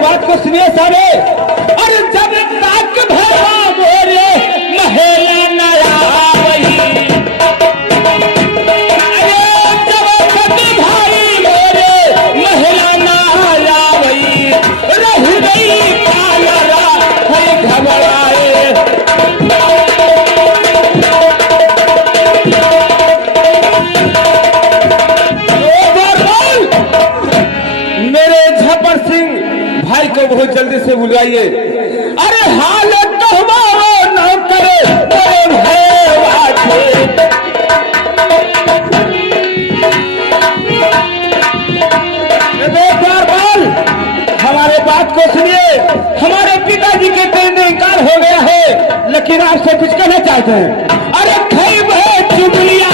बात को सुनिए सारे। अरे जब तक भैया मोरे महेला नया वही, अरे जब तक भाई मोरे महेला नया वही, रह गई कालरा है घबराए। मेरे झपर सिंह भाई को बहुत जल्दी से बुलाइए। अरे हालत तो हमारो न करे हमारे बात को सुनिए। हमारे पिताजी के दिन इंकार हो गया है, लेकिन आपसे कुछ कहना चाहते हैं। अरे खैब है चुगलिया,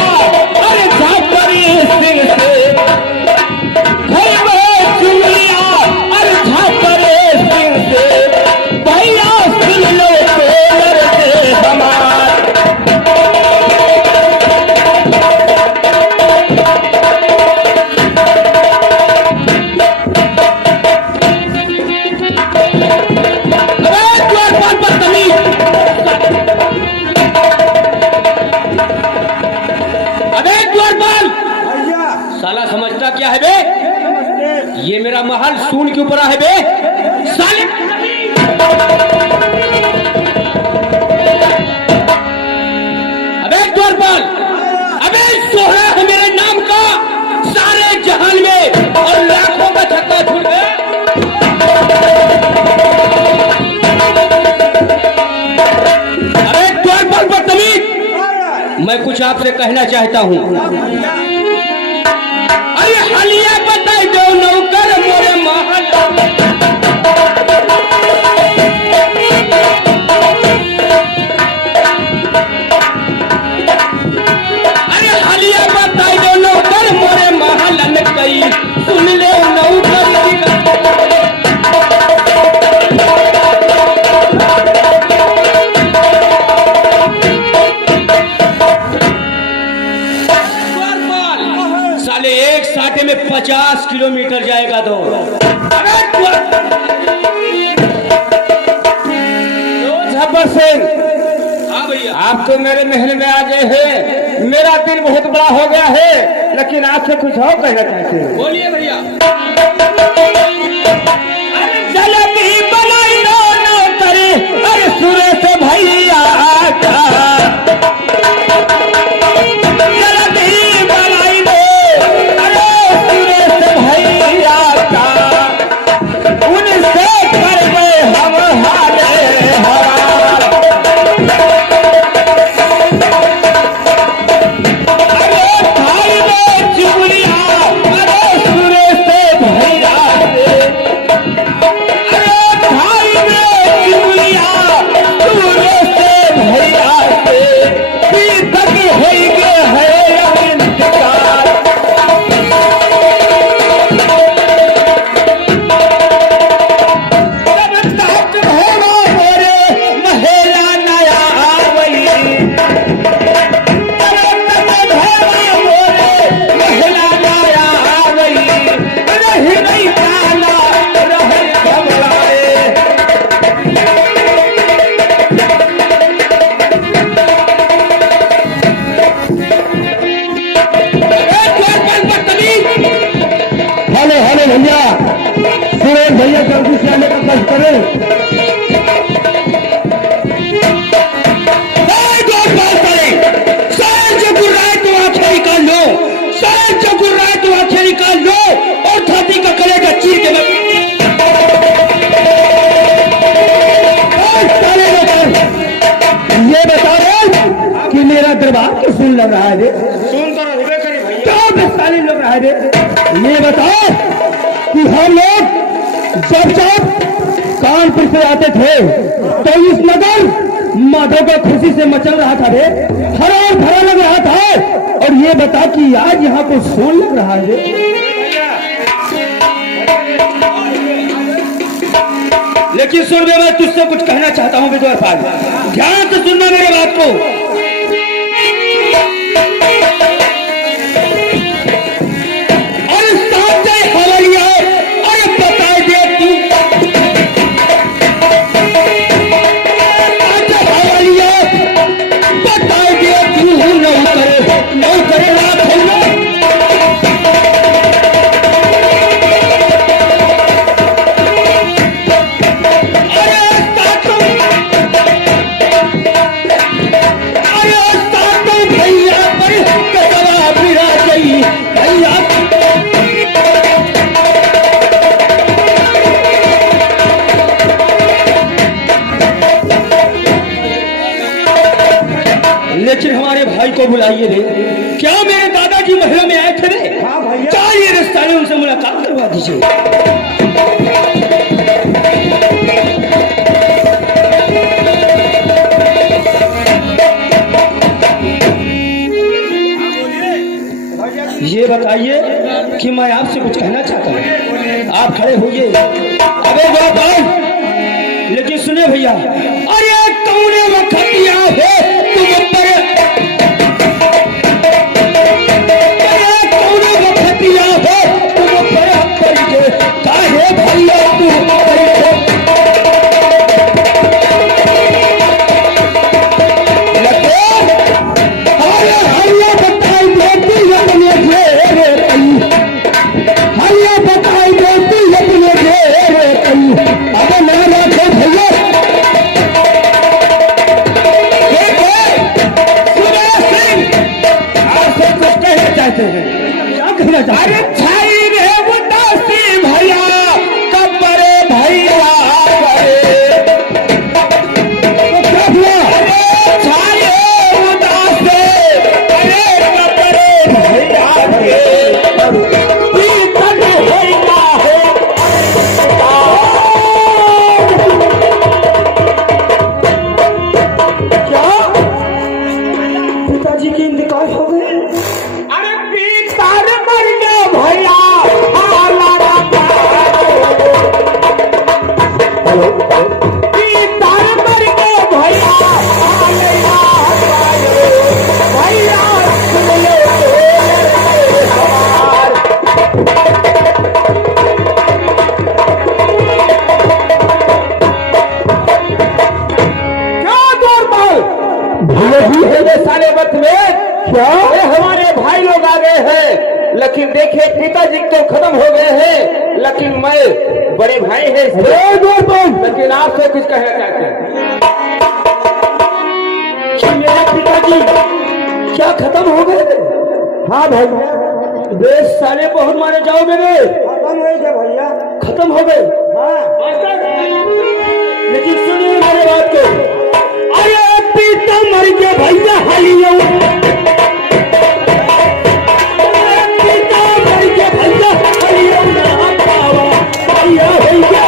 अरे झापर सिंह से खैब है चुगलिया, अरे झापर सिंह से भैया सुन लो पेलर से हमार। साला समझता क्या है बे? ये मेरा महल सून के ऊपर है बे साले। अबे द्वारपाल, अबे सोहरा है मेरे नाम का सारे जहान में, और लाखों का छक्का छूट गया। अबे द्वारपाल बदतमीज, मैं कुछ आपसे कहना चाहता हूँ। अरे हलिया बताई दो नौकर मोरे महल, अरे हलिया बताई दो नौकर मोरे महल न कई, सुन ले नौकर की साले एक साटे में 50 किलोमीटर जाएगा तो। झब्बर सिंह, हाँ भैया, आप तो मेरे महल में आ गए हैं। मेरा दिल बहुत बड़ा हो गया है, लेकिन आपसे कुछ और कहना चाहते हैं। बोलिए भैया। अरे जल्दी बनाई लो नौकरी, अरे सुरेश भैया का भैया, सुरेश भैया जल्दी से आने का कष्ट करें। जो गुर रहा है तो आंखें निकाल लो, जो गुर रहा है तो आंखें निकाल लो, और छाती का कलेजा चीर के ये बता रहे कि मेरा दरबार क्यों सुन लग रहा है रे? सुन तो रहे करी भैया, क्या बेसाली लग रहा है रे? ये बताओ कि हम लोग जब कानपुर से आते थे तो इस नगर माधव का खुशी से मचल रहा था रे, हरा भरा लग रहा था। और ये बता कि आज यहाँ को सोन लग रहा है रे। लेकिन सुन बे, मैं तुझसे कुछ कहना चाहता हूँ द्वारपाल, ध्यान से सुनना मेरी बात को। और साथ हवैया, अरे बता दे तू को बुलाइए रे। क्या मेरे दादाजी महल में आए थे रे? हाँ भैया। चाहिए रिश्ता में उनसे मुलाकात करवा दीजिए। ये बताइए कि मैं आपसे कुछ कहना चाहता हूँ। आप खड़े होइए। अबे गोपाल, लेकिन सुने भैया, अरे कौन वक्त है तुम पर, अरे कौन वक्त है तुम पर परिचय काहे भैया तुम परिचय लगे हमारे हरिया बताई देती अपने घेरे कई, हरिया बताई देती अपने घेरे कई। अब ना रखे भैया अरे छाई रे उदासी भैया कब्बरे भैया अरे छाई उदासी अरे कब्बरे भैया क्या पिताजी की इंतकाल हो गए? सारे वक्त में क्या हमारे भाई लोग आ गए हैं, लेकिन देखे पिताजी तो खत्म हो गए हैं, लेकिन मैं बड़े भाई है, लेकिन आपसे कुछ कहना चाहते हैं। मेरे पिताजी क्या खत्म हो गए? हाँ भाई, बेश साले बहुत मारे जाओगे रे। खत्म हो गए भैया, खत्म हो गए। हाँ। लेकिन सुनिए मेरे बात को, अरे पिता मर गया भैया हालियों, पिता मर गया भैया हालियों ना पावा भैया भैया।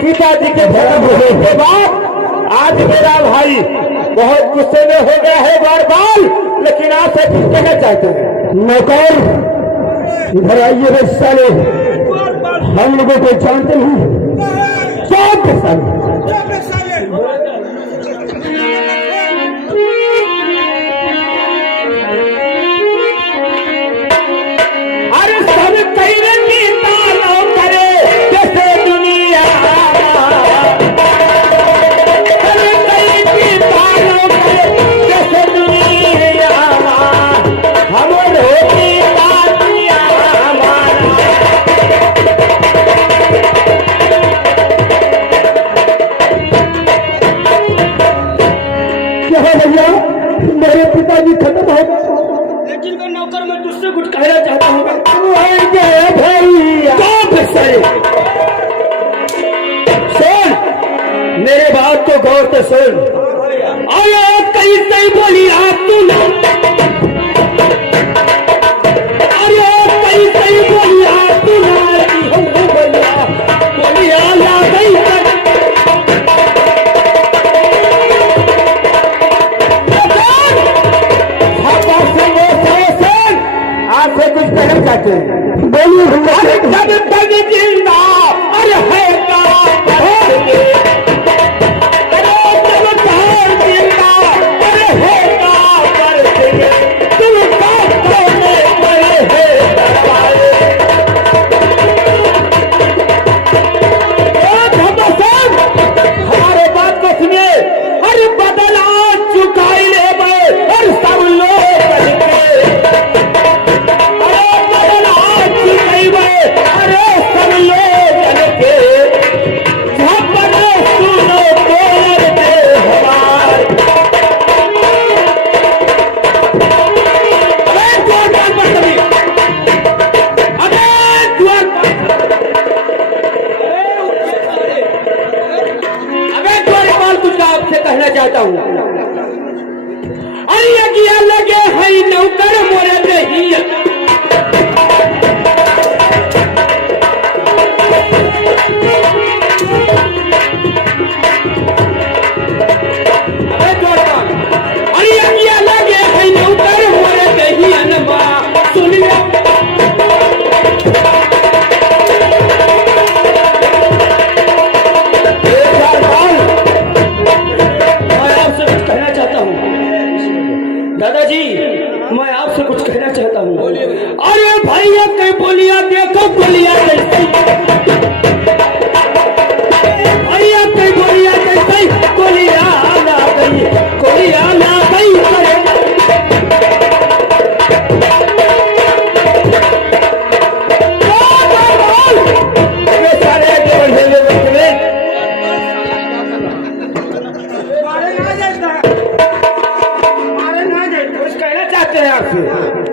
पिताजी के खत्म होने के बाद आज मेरा भाई बहुत गुस्से में हो गया है बार बार, लेकिन आपसे कुछ कहना चाहते हैं। नौकर इधर आइए रे साले, हम लोगों को जानते नहीं सब के साले। अरे सब कहने की तालों करे जैसे दुनिया, सब कहने की तालों करे जैसे दुनिया, हम रोटी तातिया क्या है भैया, मेरे पिताजी खत्म हो गए, लेकिन मैं नौकर में तुझसे कुछ कहना चाहता हूँ भैया। सुन मेरे बात को गौर से सुन। अरे कैसे बोली आप तू, अरे कैसे बोली आप तू भैया, बोली आला गई आपसे कुछ कहना चाहते हैं। बोलिए अरे जिंदा, अरे है मैं आपसे कुछ कहना चाहता हूँ। अरे भैया कहीं बोलिया देखो बोलिया कैसे, भैया कहीं बोलिया कैसे, बोलिया ना गई, बोलिया ना गई करे।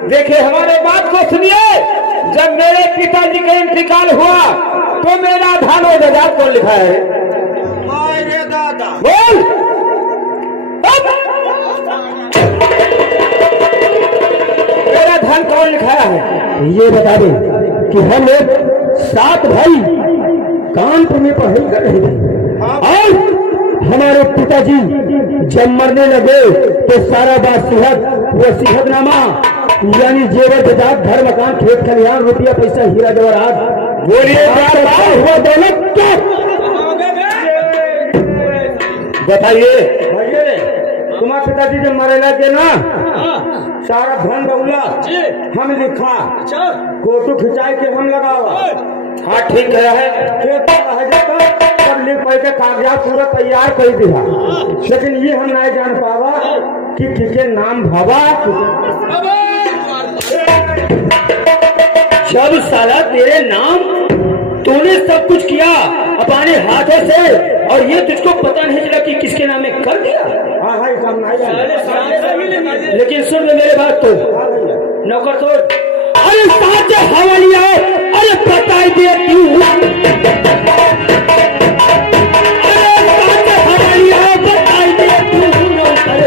देखिए हमारे बात को सुनिए, जब मेरे पिताजी का इंतकाल हुआ तो मेरा धान और जजात कौन लिखा है? दादा बोल। मेरा धान कौन लिखाया है? ये बता दे कि हम लोग 7 भाई कानपुर में पढ़ाई कर रहे थे और हमारे पिताजी जब मरने लगे तो सारा बात वसीयतनामा यानी जेवर जजात घर मकान खेत खलिहान रुपया पैसा हीरा जवाहरात बोलिए हुआ दौलत क्या बताइए। तुम्हारे पिताजी जब मरे लगे ना सारा धन दौला हम लिखा फोटो खिंचाई के हम लगावा। हाँ ठीक है, सब लिख पढ़ के कागजात पूरा तैयार कर दिया, लेकिन ये हम नहीं जान पावा कि किसके नाम भावा। जब साला तेरे नाम तूने सब कुछ किया अपने हाथों से और ये तुझको पता नहीं चला कि किसके नाम में कर दिया। लेकिन सुन ले मेरे बात तो नौकर तो अरे साचे हवालिया अरे बताई दे क्यों, अरे साचे हवालिया बताई दे क्यों नौकर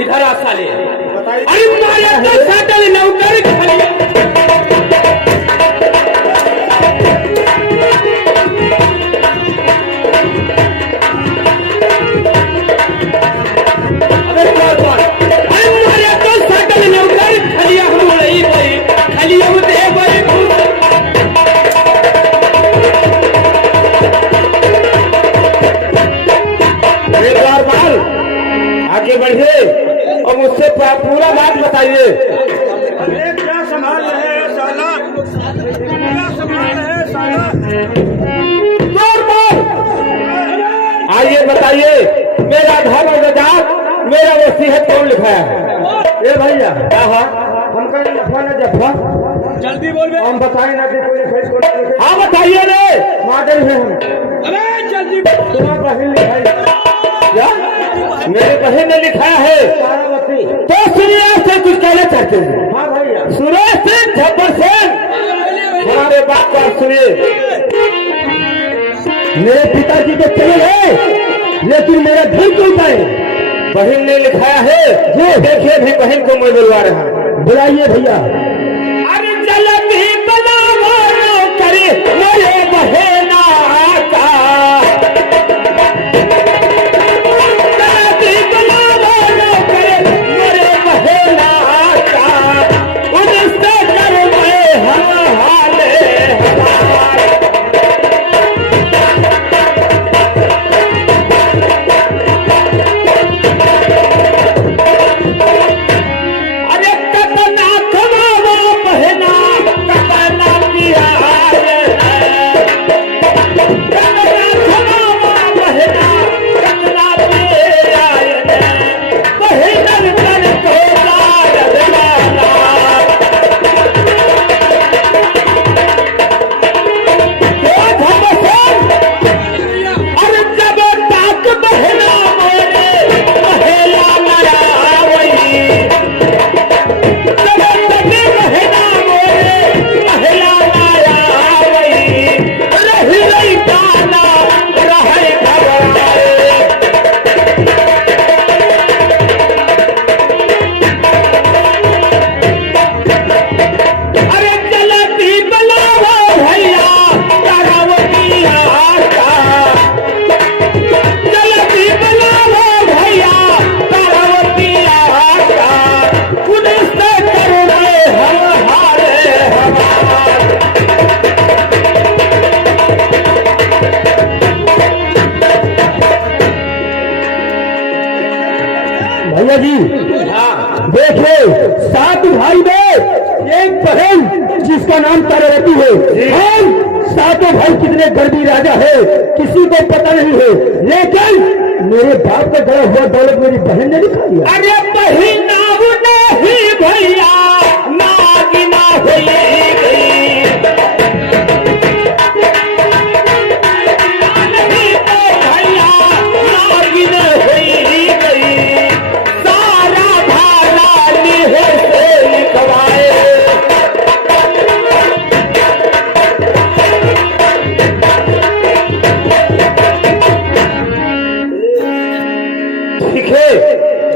इधर आ साले। अरे माया का साटल नौकर खलिया आगे बढ़िए और मुझसे पूरा बात बताइए। क्या संभाल रहे साला, क्या संभाल रहे साला। आइए बताइए, मेरा धर्म और जजात मेरा वसीयत कौन लिखाया है? ए भैया हमका नफा न जफा जल्दी बोल, हम बताए ना कोई। हाँ बताइए रे, मॉडल है हम। अरे जल्दी तुम्हारा बहन लिखाई क्या? मेरे बहन ने लिखाया है तो सुनिए, आपसे कुछ कहना चाहते हैं। हाँ भैया सुरेश सिंह झब्बर सिंह, हमारे बात को आप सुनिए। मेरे पिताजी तो चले गए लेकिन मेरा घर क्यों पाए? बहन ने लिखाया है जो देखिए भी बहन को मैं बुलवा रहा हूँ। बुलाइए भैया। अरे जलत ही बनावा करे मेरे बहना का, जलत ही बनावा करे मेरे बहना का, उनसे कर मैं हम हाले हमारे। अरे कतना खमा बहन जिसका नाम तारावती है, हम सातों भाई कितने गर्वी राजा है किसी को पता नहीं है, लेकिन मेरे बाप का गड़ा हुआ दौलत मेरी बहन ने निकाल लिया। अरे बहन नहीं भैया नागिना हुई गई, नहीं तो भैया नागिन हुई गई, सारा भाला निहे से लिखवाए।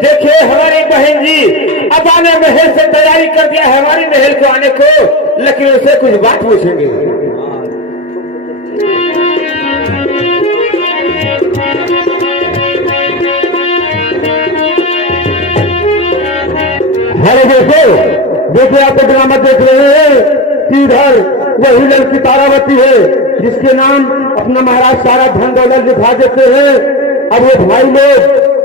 देखिए हमारी बहन जी अब आने महल से तैयारी कर दिया है हमारी महल को आने को, लेकिन उससे कुछ बात पूछेंगे। अरे देखो आप ड्रामा देख रहे हैं कि इधर वही लड़की तारावती है जिसके नाम अपना महाराज सारा धन दौलत दिखा देते हैं। अब वो भाई लोग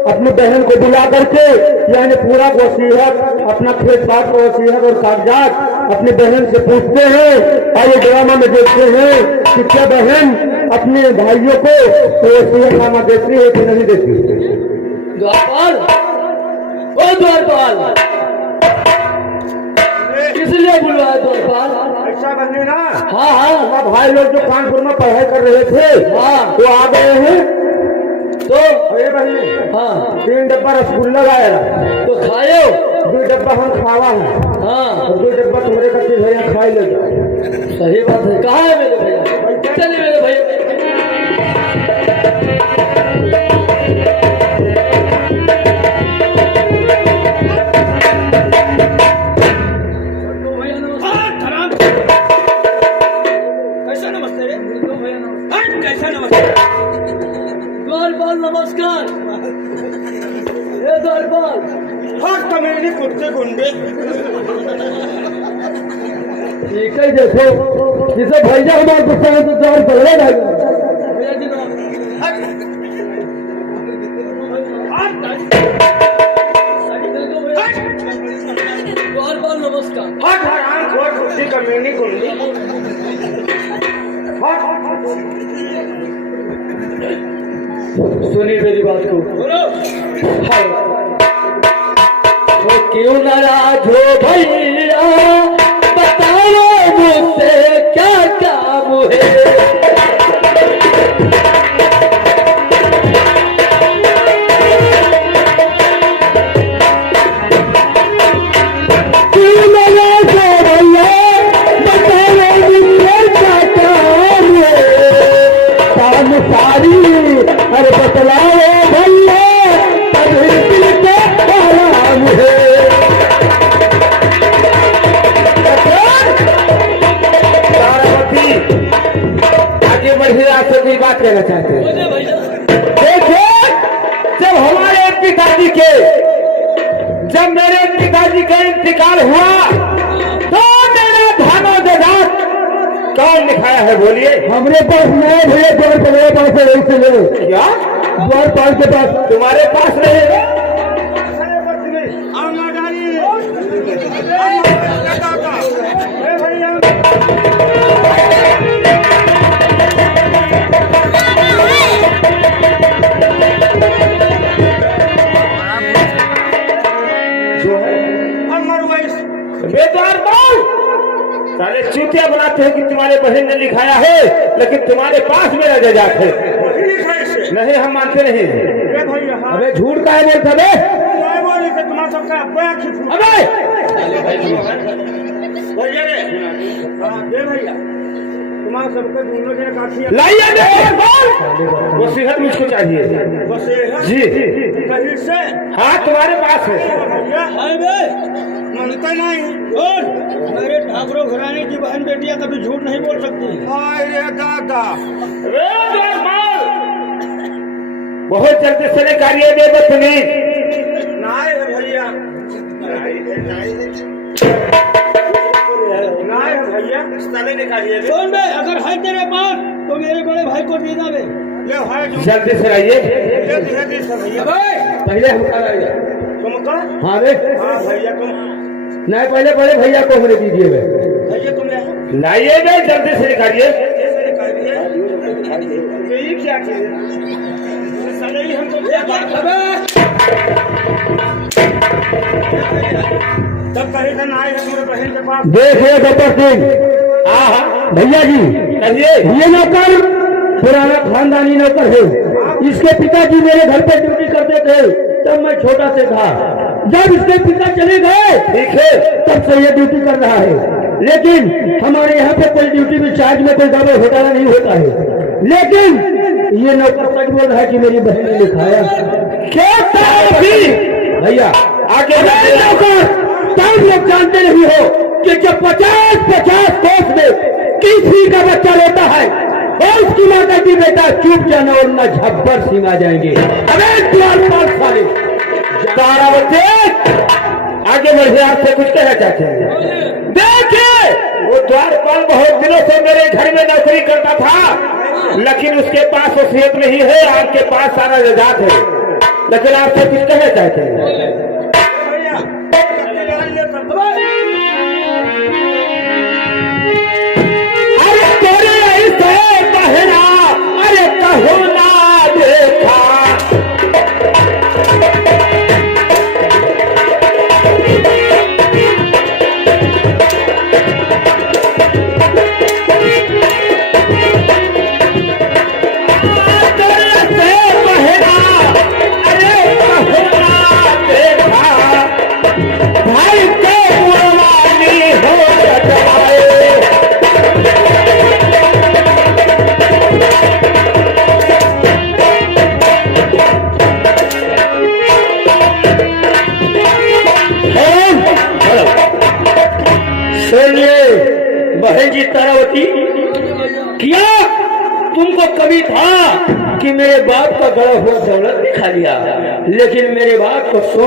अपनी बहन को बुला करके यानी पूरा वसीयत अपना खेत पात का वसीयत और कागजात अपनी बहन से पूछते हैं और ये ड्रामा में देखते हैं कि क्या बहन अपने भाइयों को वसीयतनामा देती है कि नहीं देती। द्वारपाल, ओ द्वारपाल, इसलिए बुलवाया द्वारपाल? ऐसा बहने ना, हाँ हाँ, भाई लोग जो कानपुर में पढ़ाई कर रहे थे हाँ, वो आ गए हैं। तो अरे भाई हाँ 3 डब्बा रसगुल्ला लाया, तो खायो। 2 डब्बा हम खावा है हाँ और 2 डब्बा तुम्हारे कच्चे भैया खाई ले जाओ। सही बात है। कहाँ है मेरे भैया? चलिए मेरे भैया। कैसा नमस्ते रे? कैसा नमस्ते? द्वारपाल नमस्कार। हे द्वारपाल, हाँ कमेटी कुत्ते गुंडे ठीक है। देखो जिसे भैया हमारे गुस्सा है तो जोर पड़ेगा। भैया जी द्वारपाल नमस्कार। हट हराम खोर कुत्ती कमेटी गुंडे सुनिए मेरी बात को। तो क्यों नाराज हो भैया, बताओ मुझसे क्या काम है? क्यों नाराज हो भैया, बताओ मुझसे क्या काम है? काम सारी अरे बतलाओ भैया, अभी दिल का आराम है। तारावती आगे बढ़िए आपसे कोई बात कहना चाहते हैं। देखिए जब हमारे पिताजी के जब मेरे पिताजी का इंतकाल हुआ तो मेरा धानो देदात कौन लिखाया है बोलिए? हमरे पास नहीं भैया, द्वारपाल पास है। इसलिए क्या द्वारपाल के पास तुम्हारे पास नहीं? सारे चूतिया बनाते हैं कि तुम्हारे बहन ने लिखाया है, लेकिन तुम्हारे पास मेरा जजात है। नहीं हम मानते नहीं। अबे झूठ का है बोलता बे? लाइए वो सेहत मुझको चाहिए जी। हाँ तुम्हारे पास है। मनता नहीं और मेरे ठाकुरों घराने की बहन बेटियां कभी झूठ नहीं बोल सकती। अरे दादा बहुत जल्दी से कार्य दे दो तुम्हें। नाय है भैया, नाय है भैया, निकालिए। सुन बे, अगर है तेरे पास तो मेरे बड़े भाई को दे दे। जल्दी से आइए। पहले हम तुम का? हाँ रे, हाँ भैया तुम नहीं पहले बड़े भैया को होने दीजिए। भैया तुम ले आओ। लाइए ना, जल्दी से निकालिए। ऐसे निकालिए। ये क्या चीज है? साले ही हमको क्या बात तब कहेगा ना आए हमारे बहन के पास। देखिए गब्बर सिंह, भैया जी, कहिए। ये नौकर पुराना खानदानी नौकर है। इसके पिताजी मेरे घर पे ड्यूटी करते थे तब मैं छोटा से था। जब इसके पिता चले गए, ठीक है, तब से ये ड्यूटी कर रहा है। लेकिन हमारे यहाँ पे कोई ड्यूटी में चार्ज में कोई गड़बड़ घोटाला नहीं होता है। लेकिन ये नौकर सच बोल रहा है कि मेरी बहन ने लिखाया। क्या था अभी? भैया आगे अरे नौकर, तुम लोग जानते नहीं हो कि जब 50-50 कोस में किसी का बच्चा रोता है और उसकी माँ कहती बेटा चुप जाना और ना झब्बर सिंह आ जाएंगे। अरे द्वारपाल साले, 12 बच्चे आगे बढ़े, आपसे कुछ कहना चाहते हैं? देखिए, वो द्वारपाल बहुत दिनों से मेरे घर में नौकरी करता था, लेकिन उसके पास वसीयत नहीं है, आपके पास सारा जायदाद है, लेकिन आपसे कुछ कहना चाहते हैं? अरे तेरे ऐसे कहना, अरे कहो ना देखा, बहन जी तारावती, क्या तुमको कभी था कि मेरे बाप का गड़ा हुआ दौलत दिखा लिया, लेकिन मेरे बाप को सो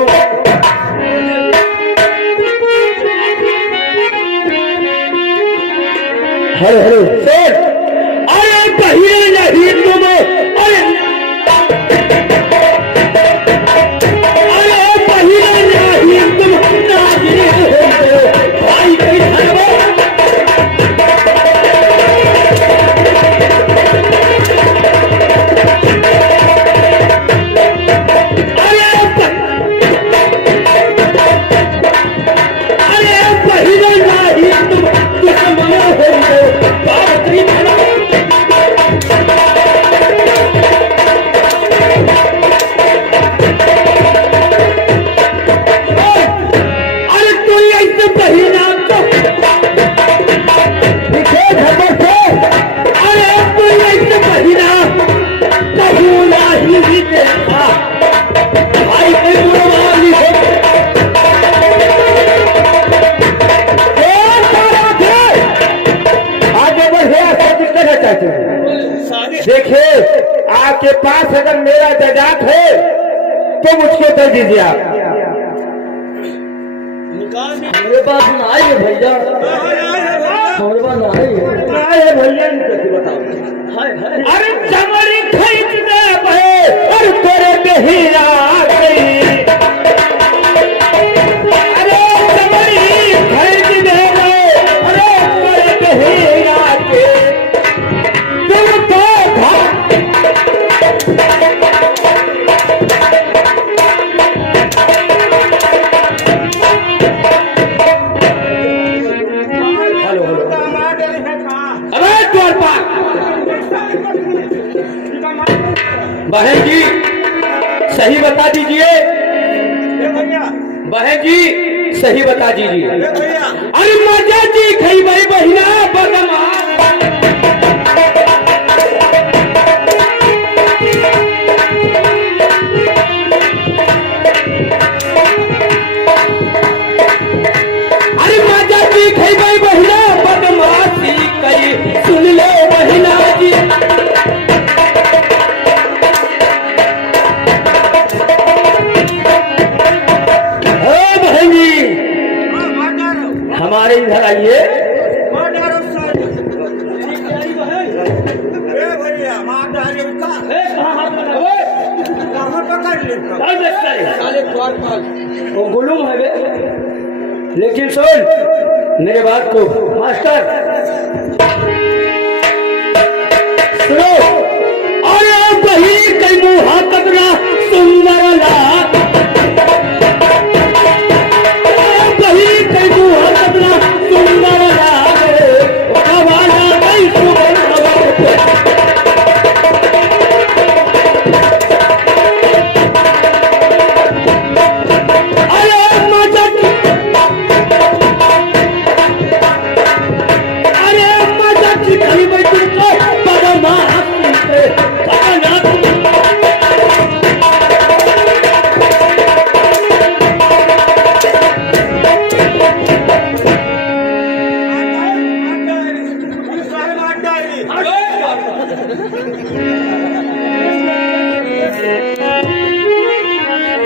हेलो हेलो सर, अरे बहिरे नहीं तुम, अरे बहिरे नहीं तुम, भाई कहीं देखिए, आपके पास अगर मेरा जायदाद है तो मुझको दे दीजिए आप। मेरे पास ना है भैया, हमारे पास ना है भैया, बताओ। अरे चमड़ी खींच दे बहे और तेरे बेहिया गई, अरे चमड़ी खींच दे बहे अरे तेरे बेहिया के तुम तो बहन जी सही बता दीजिए, बहन जी सही बता दीजिए। अरे मजा जी खई भाई बहिना बदमा, अरे मजा जी खई भाई बहिना बदमाशी कई, सुन लो बहिना जी। हमारे इधर आइए। वो गुलूम है बे। लेकिन सुन, मेरे बात को मास्टर सुनो। अरे वही कई मुहा कदरा सुंदर लाल, वही कई मुहा कदरा सुंदर लाल, हवाला कई सुबह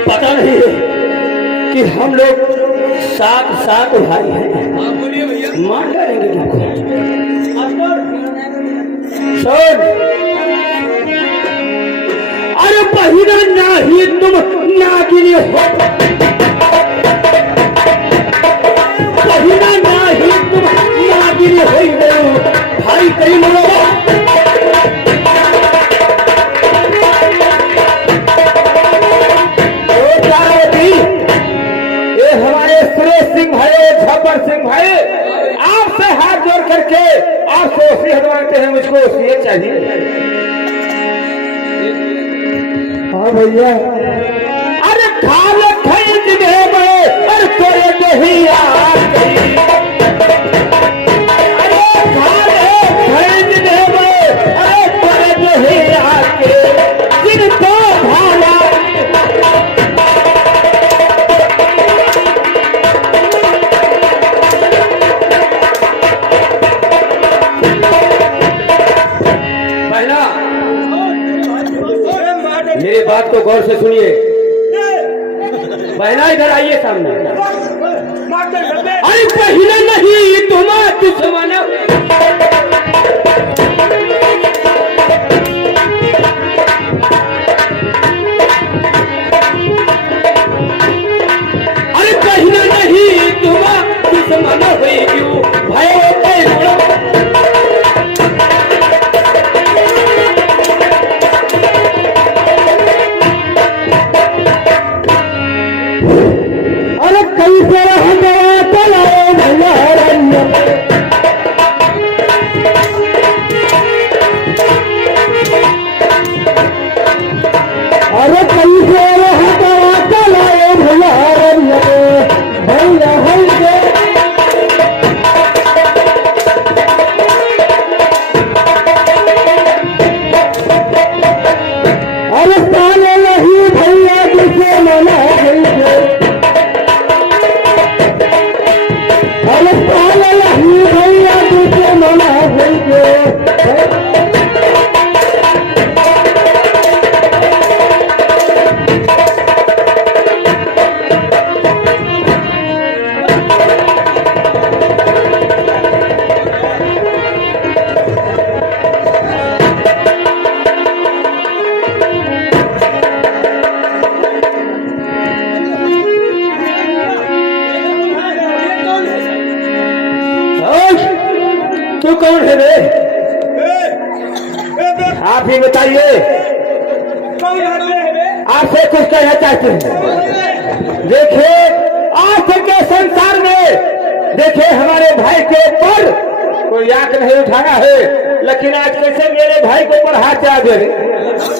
पता नहीं कि हम लोग सात भाई हैं, मार डालेंगे तुमको। सुन, अरे बहिना नहीं तुम नागिनी हो, बहिना नहीं तुम नागिनी हो, भाई कहीं मरो। झब्बर सिंह भाई, आपसे हाथ जोड़ करके आपसे वसीयत मांगते हैं, मुझको वसीयत चाहिए। हाँ भैया। अरे खाल खरीद दे और तोरे दहिया, अरे खाल खरीद दे अरे तोरे दहिया के दिन तो भाला। मेरी बात को गौर से सुनिए। बहना इधर आइए सामने। अरे पहले नहीं तुम्हारा दुश्मन, अरे पहले नहीं तुम्हारा दुश्मन हुई क्यों भाई। तू कौन है रे? आप ही बताइए। आपसे कुछ कहना चाहते हैं। देखिए आज के संसार में देखिए हमारे भाई के ऊपर कोई आंख नहीं उठाना है, लेकिन आज कैसे मेरे भाई के ऊपर हाथ चढ़ा दे रहे?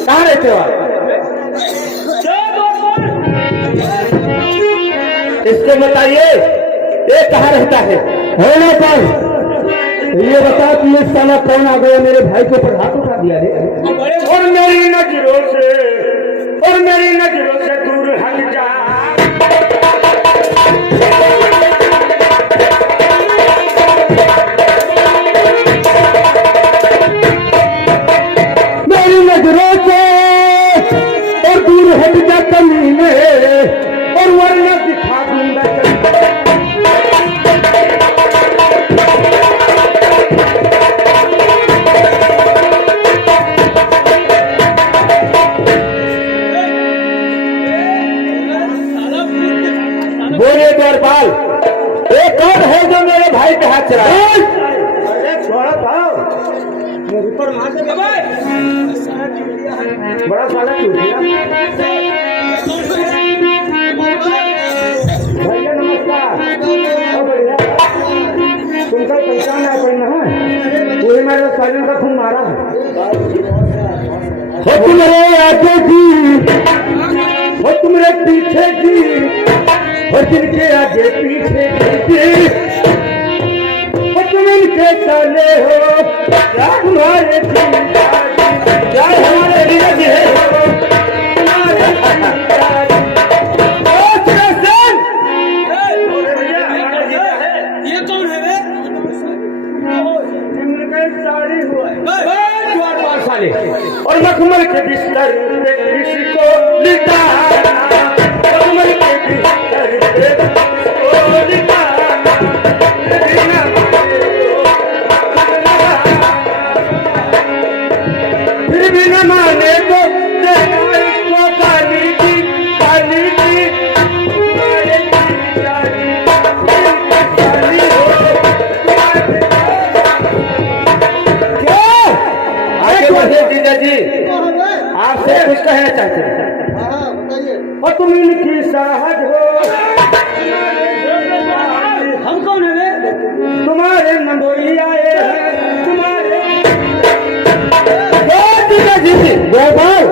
कहाँ रहते हो आप? इसको बताइए ये कहाँ रहता है? होने पर ये बता कि ये साला कौन आ गया मेरे भाई के ऊपर हाथ उठा दिया रे? और मेरी नजरों से दूर हट जा। मेरी नजरों से और दूर हट जा कमीने, और वरना दिखा दूंगा। साजन का खून मारा है। हो तुम्हारे आगे जी, हो तुम्हारे पीछे जी, हो जिनके आगे पीछे जी, हो तुम इनके साले हो, क्या तुम्हारे क्या हमारे रीत है। ये कौन है वे? सारी हुआ है साले और मखमल के बिस्तर पे किसी को लिटाना, मखमल के बिस्तर पे किसी को लिटाना, फिर भी न माने तो देखो इसको गाली की गाली की, तुम्हारे गाली हो आगे बढ़े जीजा जी, आपसे कुछ कहना चाहते हैं। और तुम इनकी सहज हो, हम कौन है वे? तुम्हारे नंदोई आए हैं, तुम्हारे जीजा जी भाई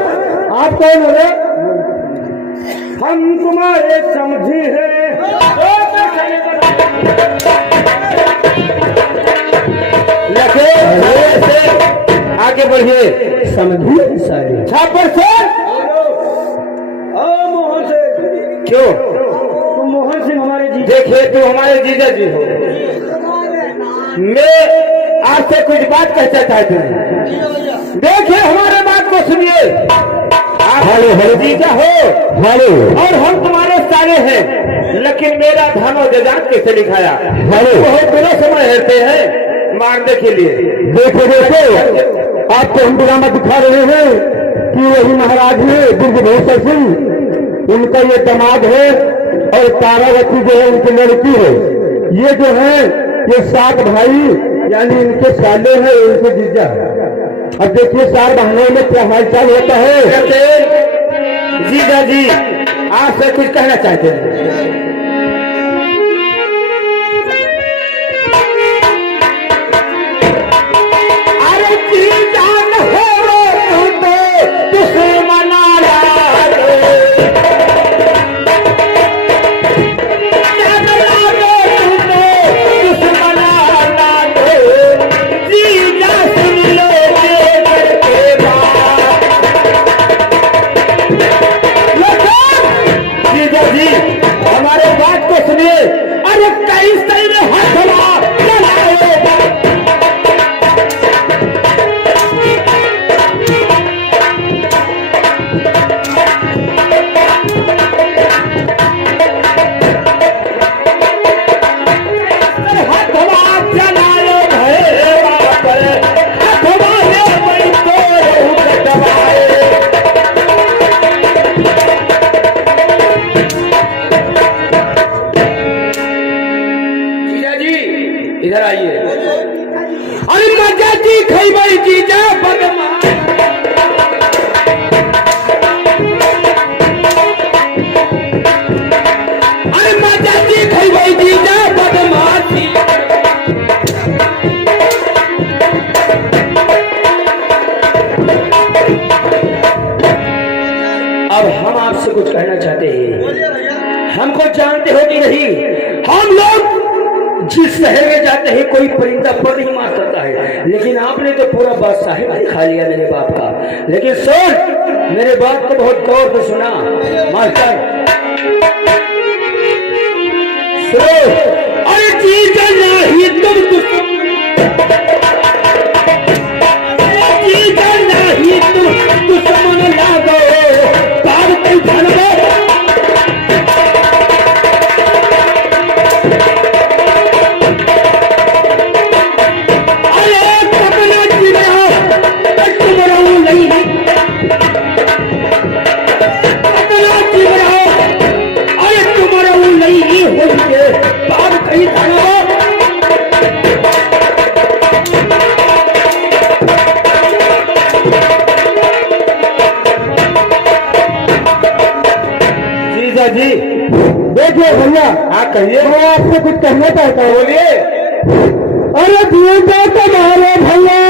आप कौन हो? हम तुम्हारे समझी हैं। आगे बढ़िए समझिए सारे छापर से मोहन से। क्यों? तुम मोहन सिंह हमारे जी। देखिए तुम हमारे जीजा जी हो, मैं आपसे कुछ बात कहना चाहते हैं। देखिए हमारे बात को सुनिए, आप हमारे जीजा हो और हम तुम्हारे सारे हैं, लेकिन मेरा धर्म जजात कैसे लिखाया बहुत बिना समय रहते हैं मारने के लिए। देखो देखो आपको हम ड्रामा दिखा रहे हैं कि वही महाराज है दुर्गभूषण सिंह, उनका ये दामाद है और तारावती जो है उनकी लड़की है। ये जो है ये 7 भाई यानी इनके साले हैं, इनके जीजा। अब देखिए 4 बहनों में क्या हालचाल होता है। जीजा जी आपसे कुछ कहना चाहते हैं। हमारे बात को सुनिए। अरे कई सही में हाथ इधर आइए। अरे मजा जी खैबई जीजा बदमाश, अरे मजा जी खैबई जीजा बदमाशी। अब हम आपसे कुछ कहना चाहते हैं। हमको जानते हो कि नहीं, हम लोग जिस शहर में जाते हैं कोई परिंदा पर नहीं मार सकता है, लेकिन आपने तो पूरा बादशाही खा लिया मेरे बाप का। लेकिन सुन, मेरे बात को बहुत गौर से सुना मास्टर। सुनो, अरे जीजा नहीं तुम जीजा नहीं तुम दुश्मन लागो पार तुम धनवा। जी देखिए भैया, आप कहिए। मैं आपसे कुछ कहना चाहता हूँ। बोलिए। अरे जीजा तुम्हारे भैया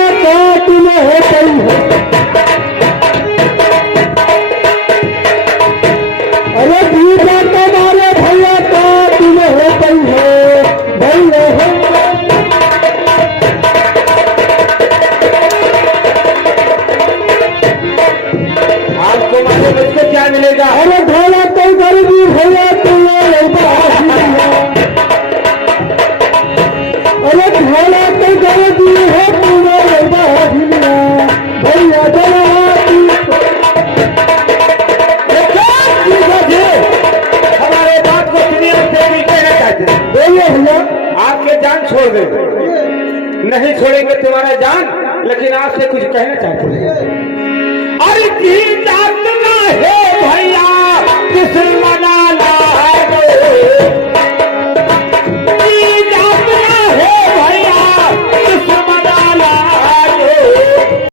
नहीं छोड़ेंगे तुम्हारा जान, लेकिन आपसे कुछ कहना चाहते हैं। अरे की जात ना है भैया किस